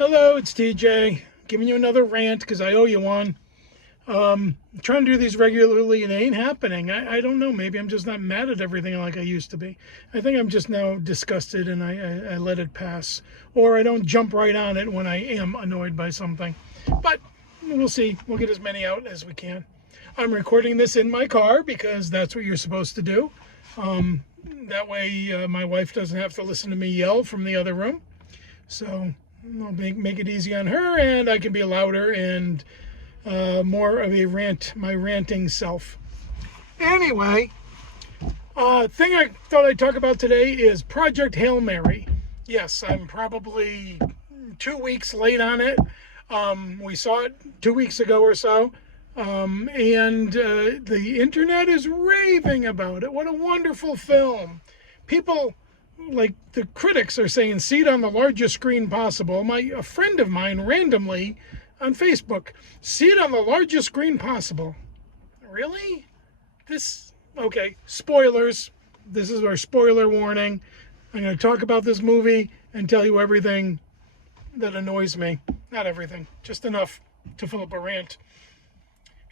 Hello, it's TJ. Giving you another rant because I owe you one. Trying to do these regularly and it ain't happening. I don't know. Maybe I'm just not mad at everything like I used to be. I think I'm just now disgusted and I let it pass. Or I don't jump right on it when I am annoyed by something. But we'll see. We'll get as many out as we can. I'm recording this in my car because that's what you're supposed to do. That way my wife doesn't have to listen to me yell from the other room. So I'll make it easy on her, and I can be louder and more of a my ranting self. Anyway, thing I thought I'd talk about today is Project Hail Mary. Yes, I'm probably 2 weeks late on it. We saw it 2 weeks ago or so, and the internet is raving about it. What a wonderful film. People, like the critics, are saying see it on the largest screen possible. A friend of mine randomly on Facebook, see it on the largest screen possible. Really? Okay, spoilers. This is our spoiler warning. I'm going to talk about this movie and tell you everything that annoys me. Not everything, just enough to fill up a rant.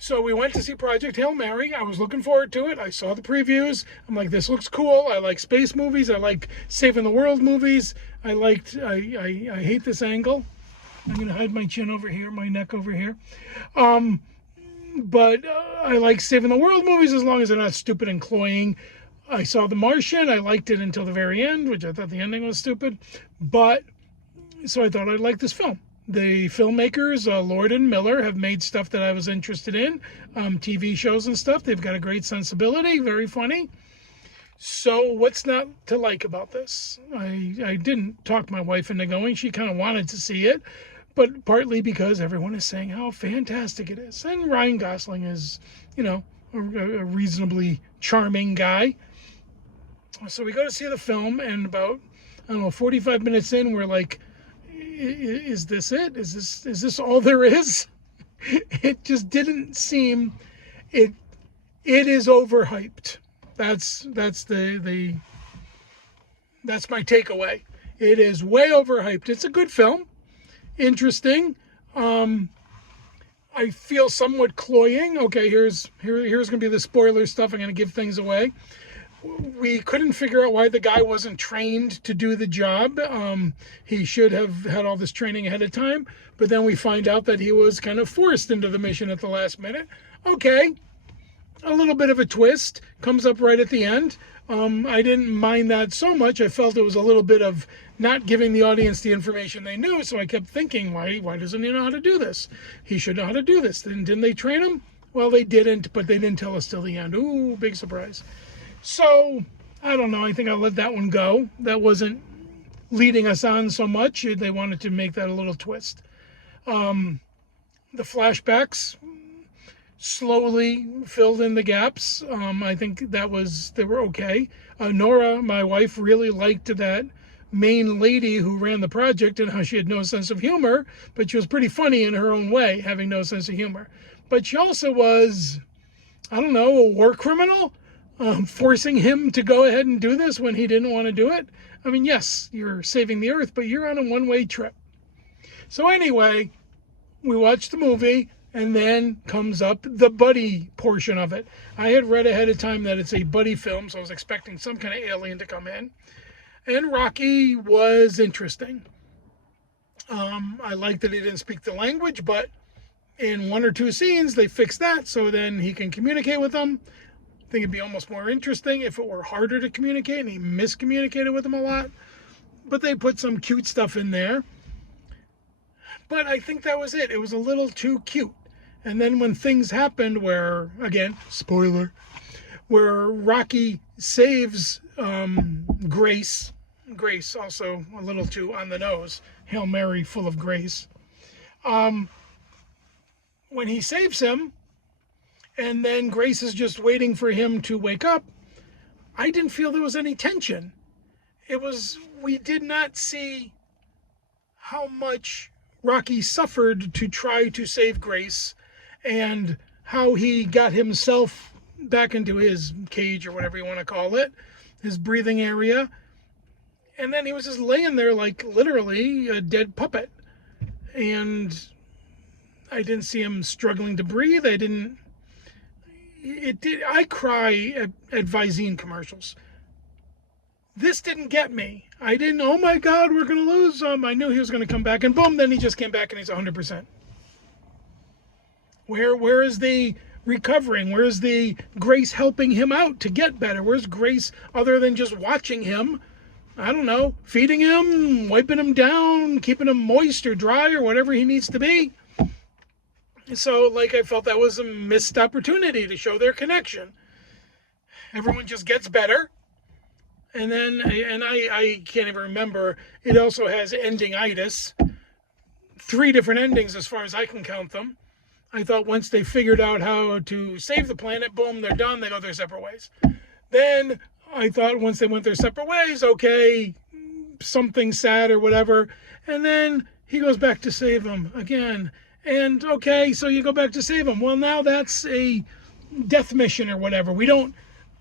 So we went to see Project Hail Mary. I was looking forward to it. I saw the previews. I'm like, this looks cool. I like space movies. I like saving the world movies. I hate this angle. I'm going to hide my chin over here, my neck over here. But I like saving the world movies as long as they're not stupid and cloying. I saw The Martian. I liked it until the very end, which I thought the ending was stupid. So I thought I'd like this film. The filmmakers, Lord and Miller, have made stuff that I was interested in, TV shows and stuff. They've got a great sensibility, very funny. So what's not to like about this? I didn't talk my wife into going. She kind of wanted to see it, but partly because everyone is saying how fantastic it is. And Ryan Gosling is, a reasonably charming guy. So we go to see the film, and about, 45 minutes in, we're like, is this it? Is this all there is? It just didn't seem it is overhyped. That's my takeaway. It is way overhyped. It's a good film. Interesting. I feel somewhat cloying. Okay, here's going to be the spoiler stuff. I'm going to give things away. We couldn't figure out why the guy wasn't trained to do the job. He should have had all this training ahead of time, but then we find out that he was kind of forced into the mission at the last minute. Okay, a little bit of a twist comes up right at the end. I didn't mind that so much. I felt it was a little bit of not giving the audience the information they knew, so I kept thinking, why doesn't he know how to do this? He should know how to do this. Didn't they train him? Well, they didn't, but they didn't tell us till the end. Ooh, big surprise. So, I don't know. I think I'll let that one go. That wasn't leading us on so much. They wanted to make that a little twist. The flashbacks slowly filled in the gaps. I think they were okay. Nora, my wife, really liked that main lady who ran the project and how she had no sense of humor, but she was pretty funny in her own way, having no sense of humor. But she also was, a war criminal. Forcing him to go ahead and do this when he didn't want to do it. I mean, yes, you're saving the earth, but you're on a one-way trip. So anyway, we watched the movie, and then comes up the buddy portion of it. I had read ahead of time that it's a buddy film, so I was expecting some kind of alien to come in. And Rocky was interesting. I liked that he didn't speak the language, but in 1 or 2 scenes, they fixed that so then he can communicate with them. I think it'd be almost more interesting if it were harder to communicate and he miscommunicated with them a lot. But they put some cute stuff in there. But I think that was it. It was a little too cute. And then when things happened where, again, spoiler, where Rocky saves Grace also a little too on the nose, Hail Mary full of grace. When he saves him, and then Grace is just waiting for him to wake up, I didn't feel there was any tension. We did not see how much Rocky suffered to try to save Grace and how he got himself back into his cage or whatever you want to call it, his breathing area. And then he was just laying there like literally a dead puppet. and I didn't see him struggling to breathe. I cry at Visine commercials. This didn't get me. I didn't, oh my God, we're going to lose him. I knew he was going to come back, and boom, then he just came back and he's 100%. Where is the recovering? Where's the Grace helping him out to get better? Where's Grace other than just watching him? I don't know, feeding him, wiping him down, keeping him moist or dry or whatever he needs to be. So, I felt that was a missed opportunity to show their connection. Everyone just gets better. And then, I can't even remember, it also has ending-itis. 3 different endings as far as I can count them. I thought once they figured out how to save the planet, boom, they're done, they go their separate ways. Then I thought once they went their separate ways, okay, something sad or whatever. And then he goes back to save them again. And okay, so you go back to save him. Well, now that's a death mission or whatever.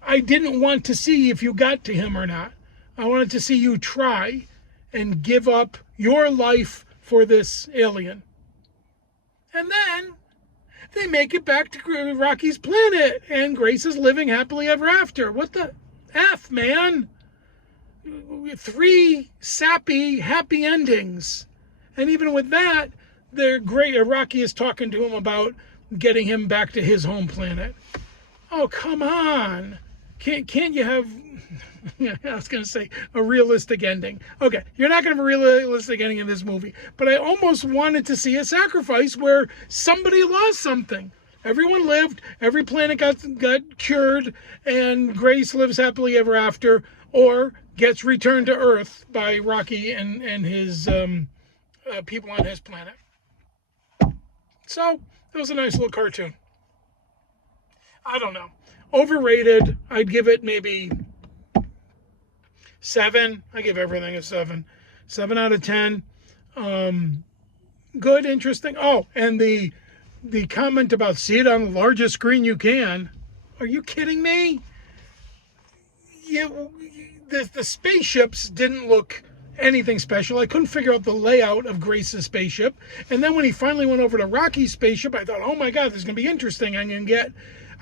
I didn't want to see if you got to him or not. I wanted to see you try and give up your life for this alien. And then they make it back to Rocky's planet, and Grace is living happily ever after. What the F, man? 3 sappy, happy endings. And even with that, they're great. Rocky is talking to him about getting him back to his home planet. Oh, come on. Can't you have, I was going to say, a realistic ending. Okay, you're not going to have a realistic ending in this movie. But I almost wanted to see a sacrifice where somebody lost something. Everyone lived, every planet got cured, and Grace lives happily ever after, or gets returned to Earth by Rocky and his people on his planet. So, it was a nice little cartoon. I don't know. Overrated. I'd give it maybe 7. I give everything a 7. 7 out of 10. Good, interesting. Oh, and the comment about see it on the largest screen you can. Are you kidding me? The spaceships didn't look anything special. I couldn't figure out the layout of Grace's spaceship. And then when he finally went over to Rocky's spaceship, I thought, oh my God, this is going to be interesting. I'm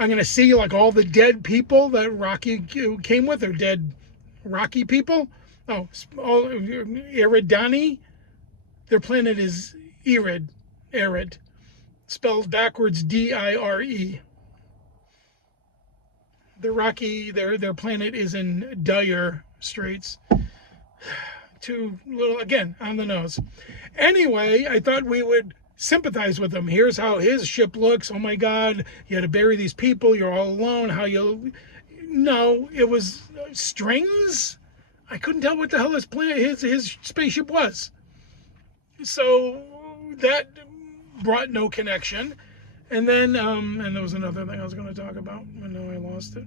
going to see all the dead people that Rocky came with, or dead Rocky people. Oh, Eridani. Their planet is Erid. Spelled backwards Dire. The Rocky, their planet is in Dire Straits. Too little, again, on the nose. Anyway, I thought we would sympathize with him. Here's how his ship looks. Oh my God, you had to bury these people. You're all alone. No, it was strings. I couldn't tell what the hell his spaceship was. So that brought no connection. And then, and there was another thing I was going to talk about. I know I lost it.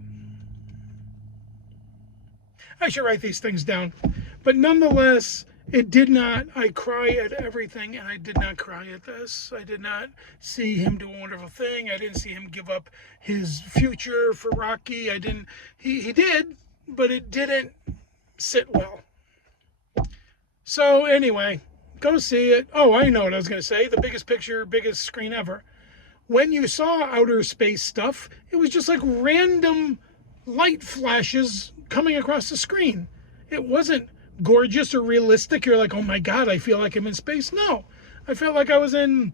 I should write these things down. But nonetheless, it did not. I cry at everything, and I did not cry at this. I did not see him do a wonderful thing. I didn't see him give up his future for Rocky. He did, but it didn't sit well. So anyway, go see it. Oh, I know what I was going to say. The biggest picture, biggest screen ever. When you saw outer space stuff, it was just like random light flashes coming across the screen. It wasn't gorgeous or realistic. You're like, oh my God, I feel like I'm in space. No, I felt like I was in,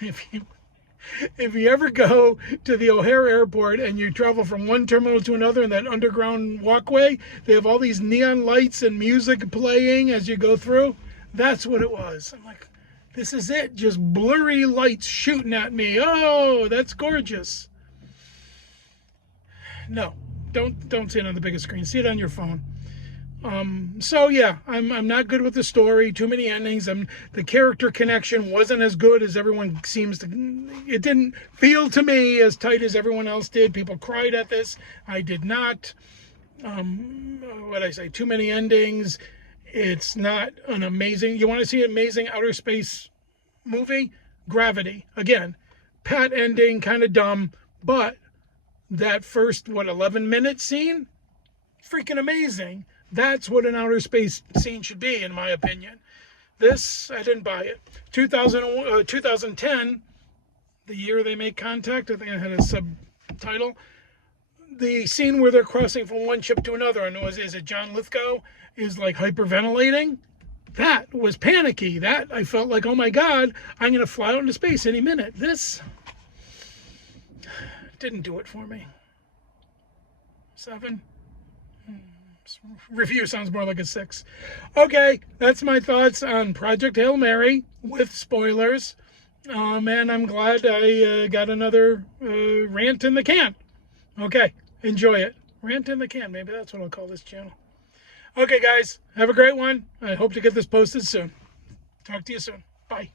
if you ever go to the O'Hare Airport and you travel from one terminal to another in that underground walkway, they have all these neon lights and music playing as you go through. That's what it was. I'm like, this is it. Just blurry lights shooting at me. Oh, that's gorgeous. No, don't see it on the biggest screen. See it on your phone. So yeah, I'm not good with the story. Too many endings. The character connection wasn't as good as everyone seems to. It didn't feel to me as tight as everyone else did. People cried at this. I did not. What I say? Too many endings. It's not an amazing. You want to see an amazing outer space movie? Gravity. Again, pat ending, kind of dumb, but that first 11-minute scene, freaking amazing. That's what an outer space scene should be, in my opinion. This, I didn't buy it. 2010, the year they made contact, I think it had a subtitle. The scene where they're crossing from one ship to another, and is it John Lithgow is like hyperventilating? That was panicky. That I felt like, oh my God, I'm going to fly out into space any minute. This didn't do it for me. 7. Review sounds more like a 6. Okay, that's my thoughts on Project Hail Mary with spoilers. And I'm glad I got another rant in the can. Okay, enjoy it. Rant in the can. Maybe that's what I'll call this channel. Okay, guys, have a great one. I hope to get this posted soon. Talk to you soon. Bye.